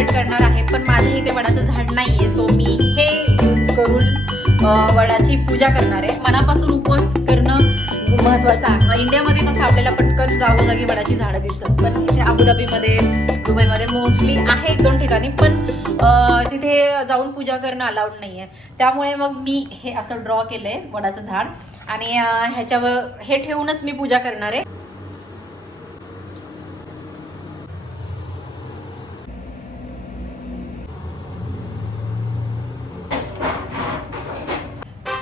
Celebrate करणार आहे, पण माझ्या इथे वडाचं झाड नाही आहे. सो मी हे यूज करून वडाची पूजा करणार आहे. मनापासून उपवास करणं महत्त्वाचं आहे. इंडियामध्ये कसं आपल्याला पटकन जागोजागी वडाची झाडं दिसतात, पण इथे अबुधाबीमध्ये, दुबईमध्ये मोस्टली आहे 1-2 ठिकाणी, पण तिथे जाऊन पूजा करणं अलाउड नाही आहे. त्यामुळे मग मी हे असं ड्रॉ केलं आहे वडाचं झाड, आणि ह्याच्यावर हे ठेवूनच मी पूजा करणार आहे.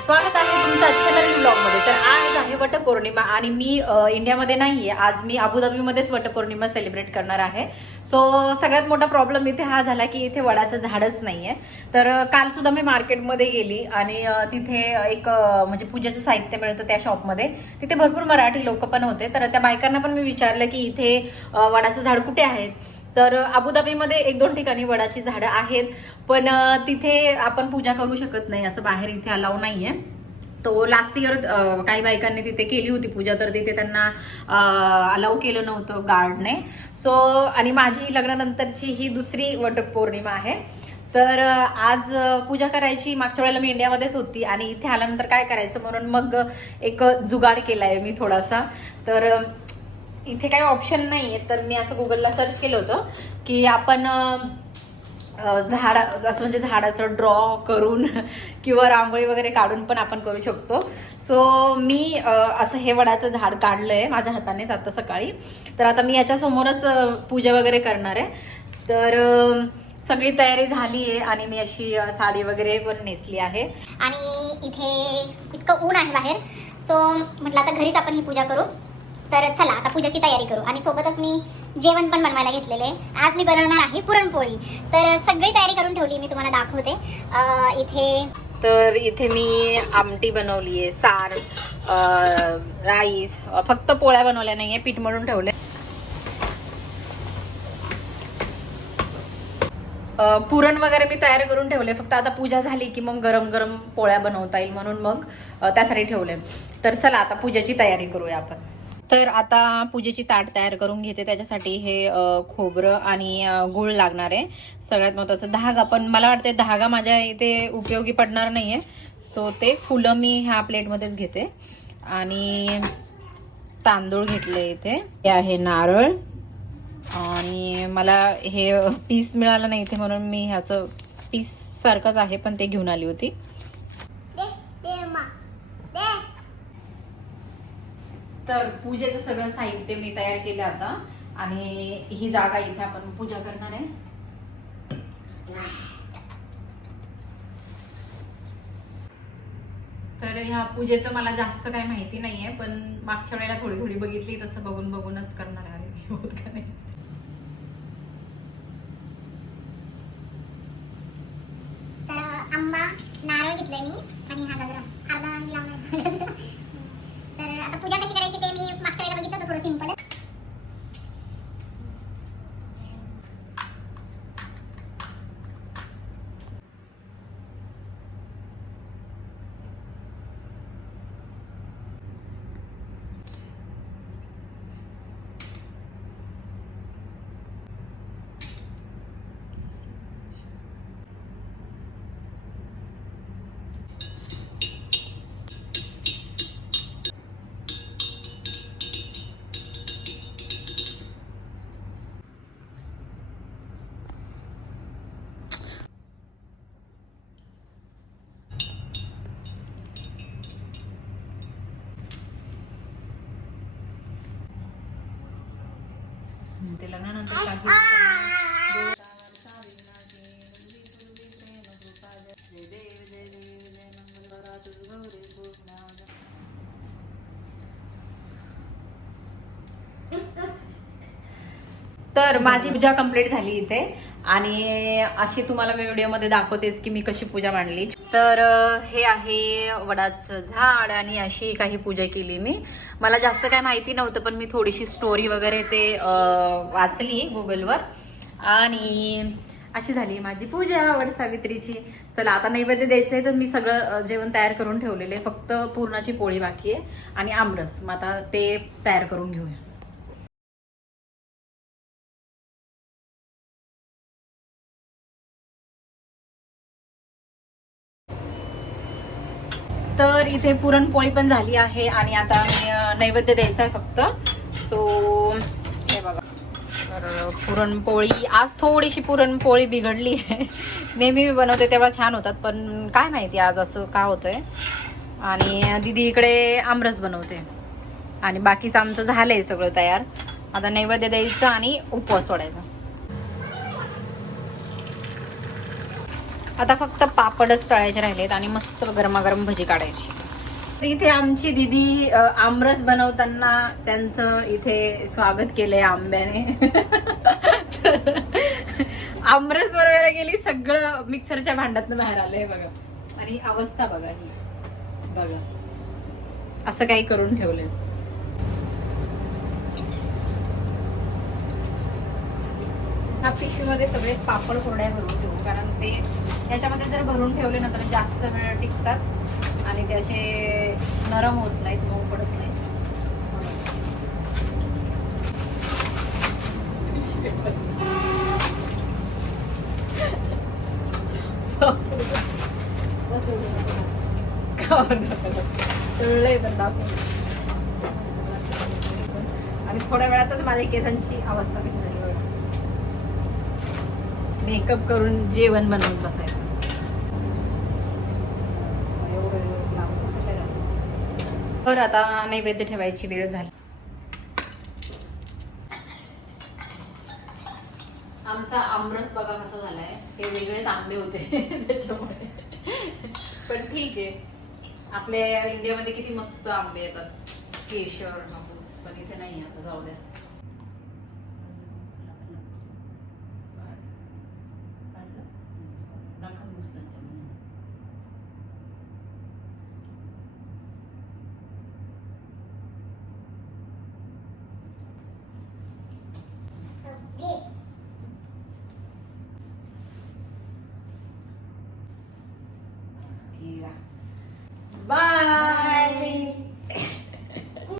स्वागत आहे तुमचं आजच्या नवीन ब्लॉगमध्ये. तर आज आहे वटपौर्णिमा आणि मी इंडियामध्ये नाहीये. आज मी अबुधाबीमध्येच वटपौर्णिमा सेलिब्रेट करणार आहे. सो सगळ्यात मोठा प्रॉब्लेम इथे हा झाला की इथे वडाचं झाडच नाहीये. तर काल सुद्धा मी मार्केटमध्ये गेली आणि तिथे एक म्हणजे पूजेचं साहित्य मिळतं त्या शॉपमध्ये. तिथे भरपूर मराठी लोक पण होते. तर त्या बायकांना पण मी विचारलं की इथे वडाचं झाड कुठे आहे. तर अबुधाबीमध्ये 1-2 ठिकाणी वडाची झाडं आहेत, पण तिथे आपण पूजा करू शकत नाही, असं बाहेर इथे अलाउ नाहीये. तो लास्ट इयर काही बायकांनी तिथे केली होती पूजा, तर तिथे त्यांना अलाउ केलं नव्हतं गार्डने. सो आणि माझी लग्नानंतरची ही दुसरी वटपौर्णिमा आहे. तर आज पूजा करायची. मागच्या वेळेला मी इंडियामध्येच होती आणि इथे आल्यानंतर काय करायचं म्हणून मग एक जुगाड केलाय मी थोडासा. तर इथे काही ऑप्शन नाही आहे, तर मी असं गुगलला सर्च केलं होतं की आपण झाड असं म्हणजे झाडाचं ड्रॉ करून किंवा रांगोळी वगैरे काढून पण आपण करू शकतो. सो मी असं हे वडाचं झाड काढलंय माझ्या हातानेच आता सकाळी. तर आता मी याच्यासमोरच पूजा वगैरे करणार आहे. तर सगळी तयारी झाली आहे आणि मी अशी साडी वगैरे पण नेसली आहे. आणि इथे इतकं ऊन आहे बाहेर, सो म्हटलं आता घरीच आपण ही पूजा करू. तर चला आता पूजाची तयारी करू. आणि सोबतच मी जेवण पण बनवायला घेतलेले. आज मी बनवणार आहे पुरणपोळी. तर सगळी तयारी करून ठेवली, मी तुम्हाला दाखवते. इथे मी आमटी बनवली आहे, सार, राईस, फक्त पोळ्या बनवल्या नाहीये, पीठ मळून ठेवले. पुरण वगैरे मी तयार करून ठेवले. फक्त आता पूजा झाली की मग गरम गरम पोळ्या बनवता येईल म्हणून मग त्यासाठी ठेवले. तर चला आता पूजेची तयारी करूया आपण. तर आता पूजेची ताट तयार करून घेते. त्याच्यासाठी हे खोबरं आणि गूळ लागणार आहे. सगळ्यात महत्त्वाचं धागा, पण मला वाटते धागा माझ्या इथे उपयोगी पडणार नाहीये. सो ते फुलं मी ह्या प्लेटमध्येच घेते. आणि तांदूळ घेतले इथे. हे आहे नारळ, आणि मला हे पीस मिळालं नाही इथे म्हणून मी ह्याचं पीस सारखंच आहे पण ते घेऊन आली होती. तर पूजेचं सगळं साहित्य मी तयार केलं आता, आणि ही जागा इथे आपण पूजा करणार आहे. तर ह्या पूजेचं मला जास्त काही माहिती नाहीये, पण मागच्या वेळेला थोडी थोडी बघितली, तसं बघून बघूनच करणार आहे. होत का नाही. तर आंबा, नारळ घेतलंय मी, आणि हा गजरा अर्धा मी लावणार. तर आता पूजा कशी करायची ते मी मागच्या वेळेला बघितलं, थोडं सिंपल. ते लग्नानंतर काही तर माझी पूजा कंप्लीट झाली इथे, आणि अशी तुम्हाला मी व्हिडिओमध्ये दाखवतेच की मी कशी पूजा मांडली. तर हे आहे वडाचं झाड, आणि अशी काही पूजा केली मी. मला जास्त काय माहिती नव्हतं, पण मी थोडीशी स्टोरी वगैरे ते वाचली गुगलवर, आणि अशी झाली माझी पूजा वटसावित्रीची. चला आता नैवेद्य द्यायचंय, तर मी सगळं जेवण तयार करून ठेवलेलं आहे. फक्त पुरणाची पोळी बाकी आहे आणि आमरस. मग आता ते तयार करून घेऊया. तर इथे पुरणपोळी पण झाली आहे आणि आता नैवेद्य द्यायचा आहे फक्त. सो हे बघा, तर पुरणपोळी आज थोडीशी पुरणपोळी बिघडली आहे. नेहमी मी बनवते तेव्हा छान होतात, पण काय माहिती आज असं का होतंय. आणि दीदी इकडे आमरस बनवते आणि बाकीचं आमचं झालंय सगळं तयार. आता नैवेद्य द्यायचं आणि उपवास सोडायचा. आता फक्त पापडच तळायचे राहिलेत आणि मस्त गरमागरम भजी काढायची. तर इथे आमची दीदी आमरस बनवताना त्यांचं इथे स्वागत केलंय आंब्याने. आमरस बनवायला गेली, सगळं मिक्सरच्या भांड्यातनं बाहेर आलंय बघा. आणि ही अवस्था बघा, ही बघा असं काही करून ठेवलंय. ह्या पिशवीमध्ये सगळे पापड कोरड्या भरून ठेवू, कारण ते याच्यामध्ये जर भरून ठेवले ना तर जास्त वेळ टिकतात आणि ते असे नरम होत नाहीत, मऊ पडत नाहीत. आणि थोड्या वेळातच माझ्या केसांची अवस्था कशी झाली बघा. मेकअप करून जेवण बनवून बसायचं. तर आता नैवेद्य ठेवायची वेळ झाली. आमचा आमरस बघा कसा झालाय. हे वेगळेच आंबे होते त्याच्यामुळे, पण ठीक आहे. आपल्या इंडियामध्ये किती मस्त आंबे येतात, केशर हापूस, पण इथे नाही. आता जाऊ द्या. बाय.